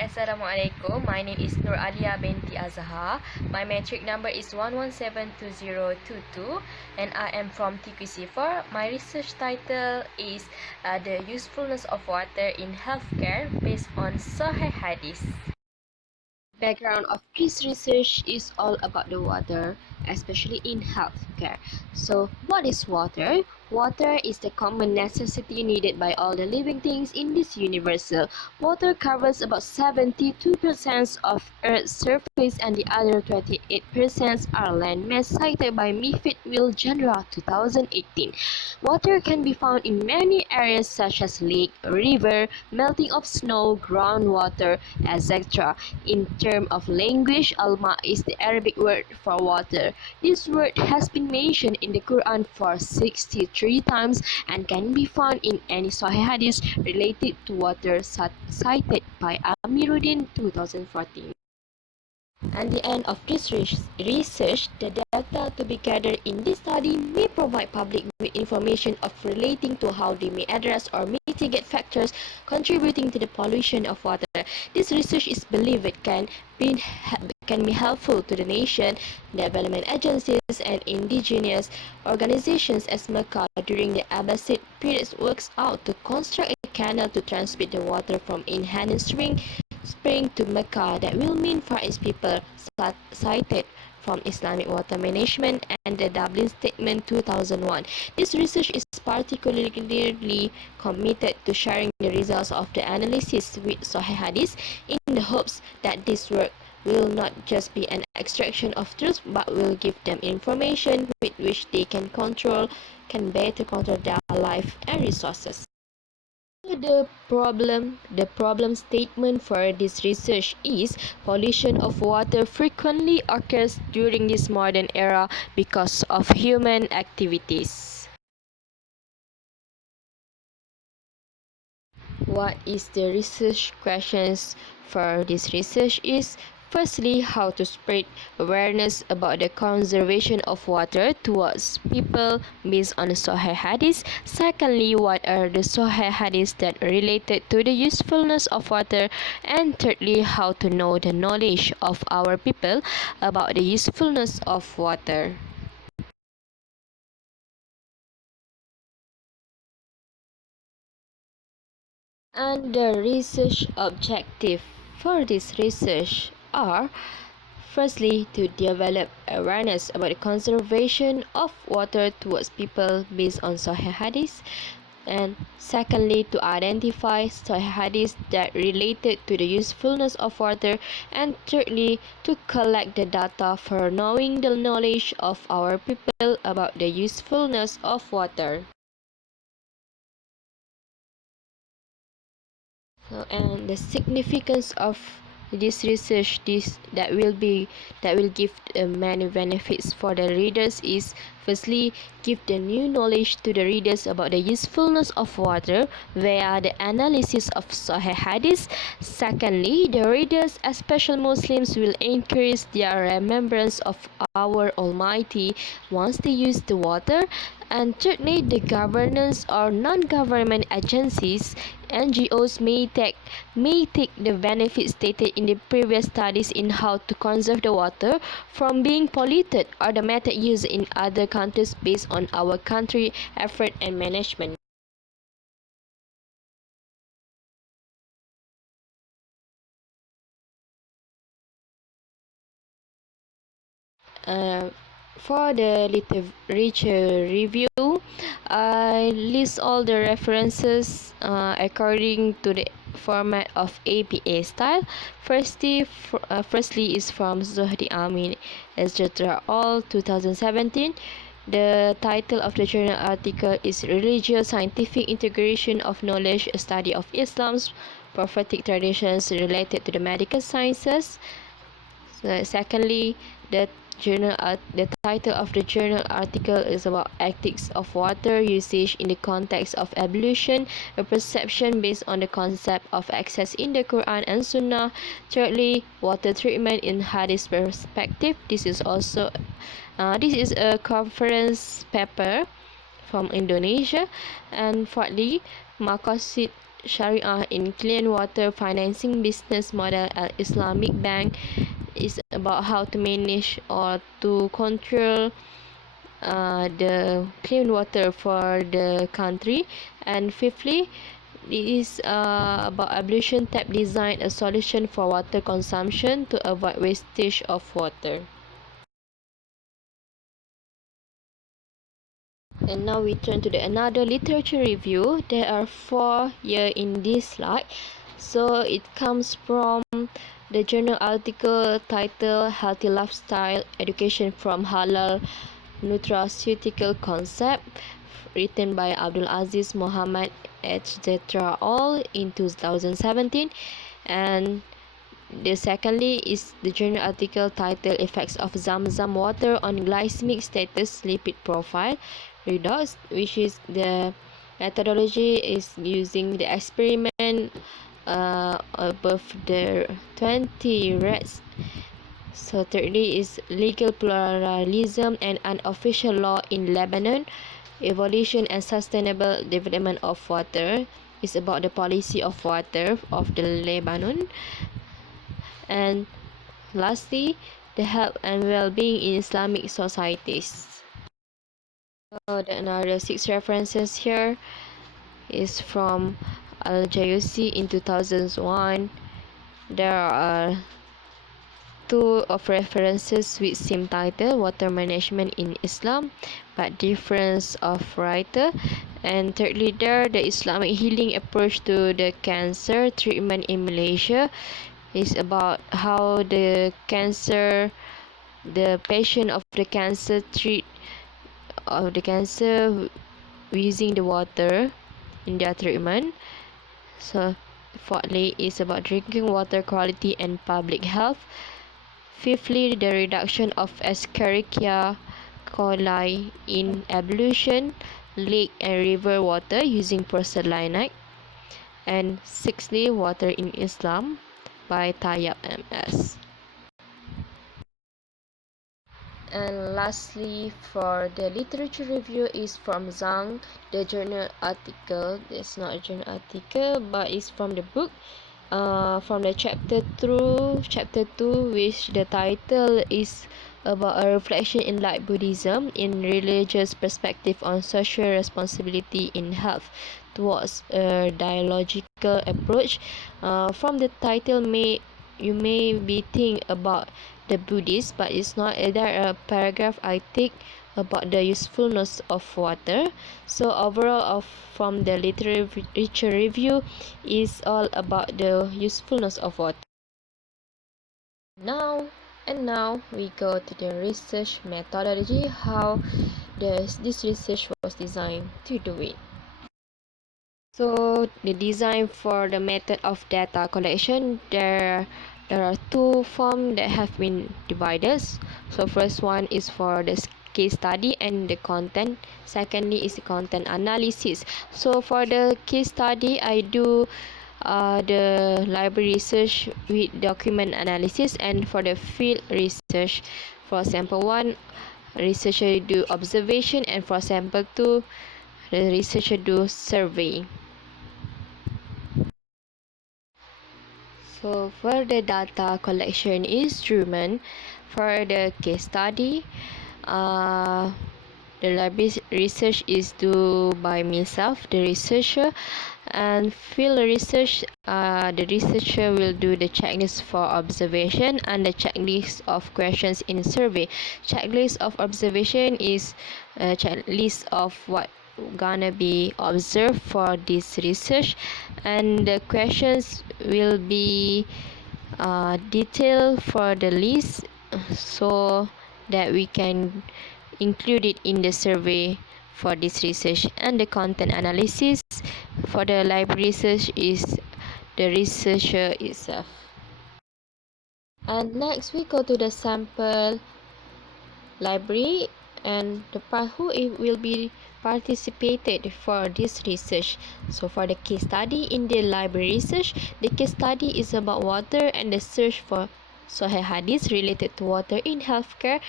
Assalamualaikum. My name is Nur ALIA binti AZHAR. My metric number is 1172022 and I am from TQC4. My research title is The Usefulness of Water in Healthcare based on Sahih Hadith. Background of this research is all about the water, especially in healthcare. So, what is water? Water is the common necessity needed by all the living things in this universe. Water covers about 72% of Earth's surface and the other 28% are land mass, cited by Mifid Will Genre 2018. Water can be found in many areas such as lake, river, melting of snow, groundwater, etc. In terms of language, alma is the Arabic word for water. This word has been mentioned in the Quran for 63 times and can be found in any Sahih Hadith related to water cited by Amiruddin 2014. At the end of this research, the data to be gathered in this study may provide public with information of relating to how they may address or mitigate factors contributing to the pollution of water. This research is believed it can be helpful to the nation, development agencies, and indigenous organizations as Mecca during the Abbasid period works out to construct a canal to transmit the water from inhabited spring to Mecca that will mean for its people, cited from Islamic Water Management and the Dublin Statement 2001. This research is particularly committed to sharing the results of the analysis with Sahih Hadith in the hopes that this work will not just be an extraction of truth but will give them information with which they can better control their life and resources. The problem statement for this research is pollution of water frequently occurs during this modern era because of human activities. What is the research questions for this research is firstly, how to spread awareness about the conservation of water towards people based on the Sahih Hadith. Secondly, what are the Sahih Hadiths that are related to the usefulness of water? And thirdly, how to know the knowledge of our people about the usefulness of water. And the research objective for this research are firstly, to develop awareness about the conservation of water towards people based on Sahih Hadith. And secondly, to identify Sahih Hadith that related to the usefulness of water. And thirdly, to collect the data for knowing the knowledge of our people about the usefulness of water. So, and the significance of this research that will give many benefits for the readers is firstly, give the new knowledge to the readers about the usefulness of water via the analysis of Sahih Hadith. Secondly, the readers, especially Muslims, will increase their remembrance of our Almighty once they use the water. And thirdly, the governance or non-government agencies NGOs may take the benefits stated in the previous studies in how to conserve the water from being polluted or the method used in other countries based on our country effort and management. For the literature review, I list all the references according to the format of APA style. Firstly is from Zuhdi Amin, etc. All 2017. The title of the journal article is Religious Scientific Integration of Knowledge, a Study of Islam's Prophetic Traditions Related to the Medical Sciences. Secondly, the title of the journal article is about ethics of water usage in the context of evolution, a perception based on the concept of access in the Quran and Sunnah. Thirdly, water treatment in Hadith perspective. This is a conference paper from Indonesia. And fourthly, Maqasid Sharia in Clean Water Financing Business Model at Islamic Bank is about how to manage or to control the clean water for the country. And fifthly, it is about ablution tap design, a solution for water consumption to avoid wastage of water. And now we turn to another literature review. There are 4 here in this slide. So it comes from the journal article titled Healthy Lifestyle Education from Halal Nutraceutical Concept, written by Abdul Aziz Muhammad etc. all in 2017. And the secondly is the journal article titled Effects of Zamzam Water on Glycemic Status Lipid Profile Redox, which is the methodology is using the experiment above the 20 rats. So thirdly is legal pluralism and unofficial law in Lebanon, evolution and sustainable development of water. Is about the policy of water of the Lebanon. And lastly, the health and well-being in Islamic societies. So another 6 references here is from Al-Jayusi in 2001. There are 2 of references with same title, Water Management in Islam, but difference of writer. And thirdly, there the Islamic healing approach to the cancer treatment in Malaysia is about how the patient of the cancer treat of the cancer using the water in their treatment. So fourthly is about drinking water quality and public health. Fifthly, the reduction of Escherichia coli in ablution, lake and river water using porcelainite. And sixthly, water in Islam by Tayyab MS. And lastly, for the literature review is from Zhang, the journal article. It's not a journal article, but it's from the book. From the chapter 2, which the title is about a reflection in light Buddhism in religious perspective on social responsibility in health towards a dialogical approach. From the title, you may be think about the Buddhist, but it's not. There a paragraph I take about the usefulness of water. So overall, from the literature review is all about the usefulness of water. Now we go to the research methodology, how this research was designed to do it. So the design for the method of data collection, there are 2 forms that have been divided. So first one is for the case study and the content. Secondly is the content analysis. So for the case study, I do the library research with document analysis, and for the field research, for sample 1, researcher do observation, and for sample 2, the researcher do survey. So for the data collection instrument, for the case study, the library research is due by myself, the researcher, and field research, the researcher will do the checklist for observation and the checklist of questions in survey. Checklist of observation is a checklist of what gonna be observed for this research, and the questions will be detailed for the list so that we can include it in the survey for this research. And the content analysis for the library research is the researcher itself. And next we go to the sample library and the who will be participated for this research. So for the case study in the library research, the case study is about water and the search for Sahih Hadith related to water in healthcare.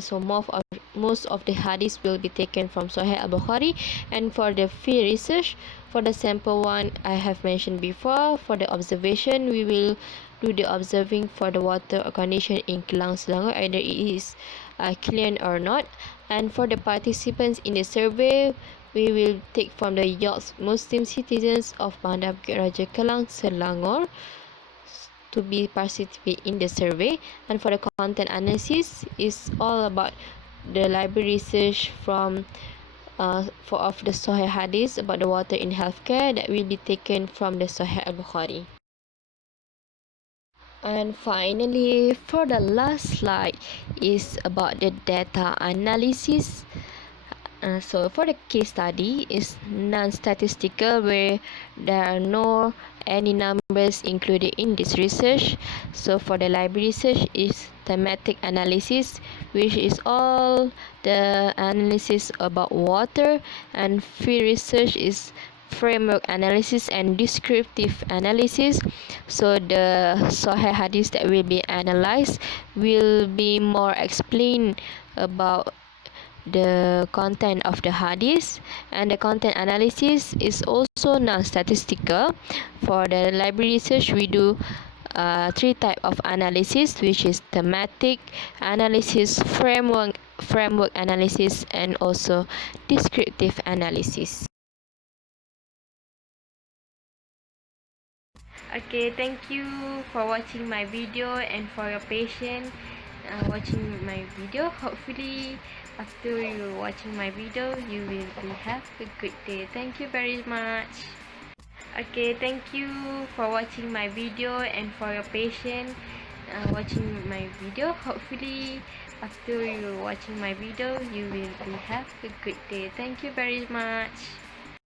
So most of the hadiths will be taken from Sahih Al-Bukhari. And for the field research, for the sample one I have mentioned before, for the observation, we will do the observing for the water condition in Kelang, Selangor, either it is clean or not. And for the participants in the survey, we will take from the York Muslim citizens of Bandar Bukit Raja Kelang, Selangor, to be participate in the survey. And for the content analysis is all about the library research from for of the Sahih Hadith about the water in healthcare that will be taken from the Sahih Al-Bukhari. And finally, for the last slide is about the data analysis. So for the case study is non-statistical, where there are no any numbers included in this research. So for the library research is thematic analysis, which is all the analysis about water, and field research is framework analysis and descriptive analysis. So the Sahih Hadith that will be analyzed will be more explained about the content of the hadith. And the content analysis is also non-statistical. For the library research, we do three type of analysis, which is thematic analysis, framework analysis, and also descriptive analysis. Okay, thank you for watching my video and for your patience watching my video. Hopefully after you watching my video, you will have a good day. Thank you very much. Okay, thank you for watching my video and for your patience watching my video. Hopefully after you watching my video, you will have a good day. Thank you very much.